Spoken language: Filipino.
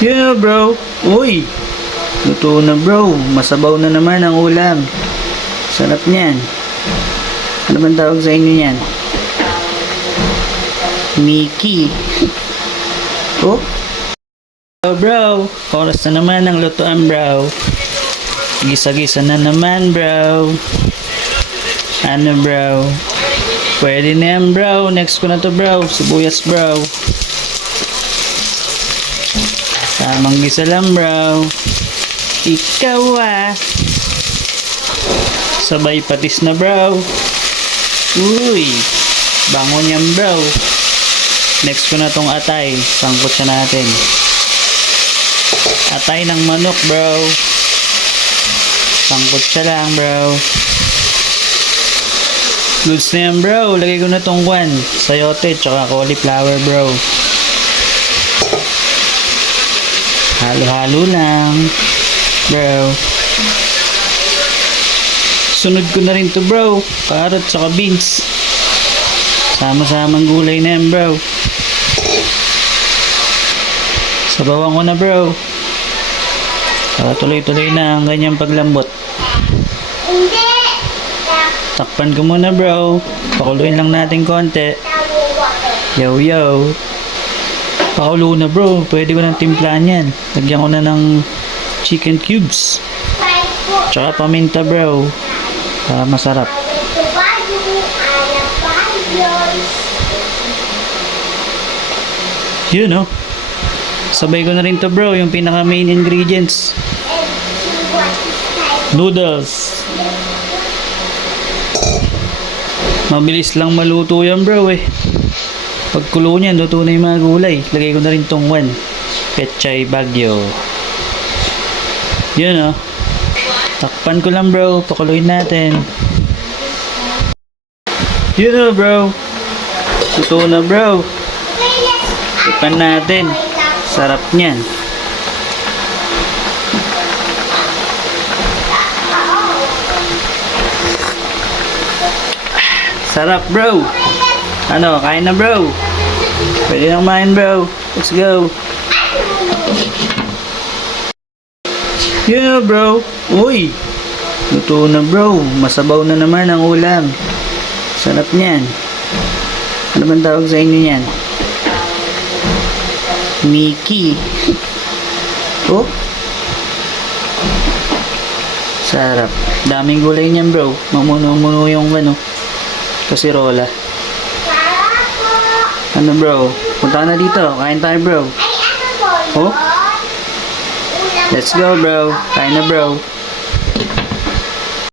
Yeah, bro. Uy, luto na bro. Masabaw na naman ang ulam. Sarap niyan. Ano bang tawag sa inyo niyan? Mickey. Oh? Oh bro, oras na naman ang lutuan bro. Gisa-gisa na naman bro. Ano bro? Pwede na yan bro. Next ko na to bro. Sibuyas bro. Tamang gisa lang bro. Ikaw sabay patis na bro. Uy, bangon yan bro. Next ko na tong atay. Sangkot siya natin. Atay ng manok bro. Sangkot siya lang bro. Goods na yan bro. Lagay ko na tong sayote tsaka cauliflower bro. Halo-halo lang bro. Sunod ko na rin to bro. Carrot tsaka beans. Sama-samang gulay na yan bro. Sabawan ko na bro. Para tuloy-tuloy na ang ganyang paglambot. Takpan ko muna bro. Pakuluin lang natin konti. Yo yo. Pakulo na bro. Pwede ko ng timplahan yan. Lagyan ko na ng chicken cubes. Tsaka paminta bro. Para masarap. Yun no. Sabay ko na rin to bro. Yung pinaka main ingredients. Noodles. Mabilis lang maluto yan bro eh. Pagkulo niyan, luto na yung mga gulay. Lagay ko na rin tong Pechay Bagyo. Yun oh. Takpan ko lang bro. Pakuluin natin. Yun oh bro. Luto na bro. Takpan natin. Sarap niyan. Sarap bro. Ano, kain na bro. Pwede nang kumain bro. Let's go. Yeah bro. Uy, luto na bro. Masabaw na naman ang ulam. Sarap niyan. Ano bang tawag sa inyo niyan? Mickey. Oh, sarap. Daming gulay niyan bro. Mamuno-muno yung kasirola. Ano bro? Punta na dito. Kain tayo bro. Oh? Let's go bro. Kain na bro.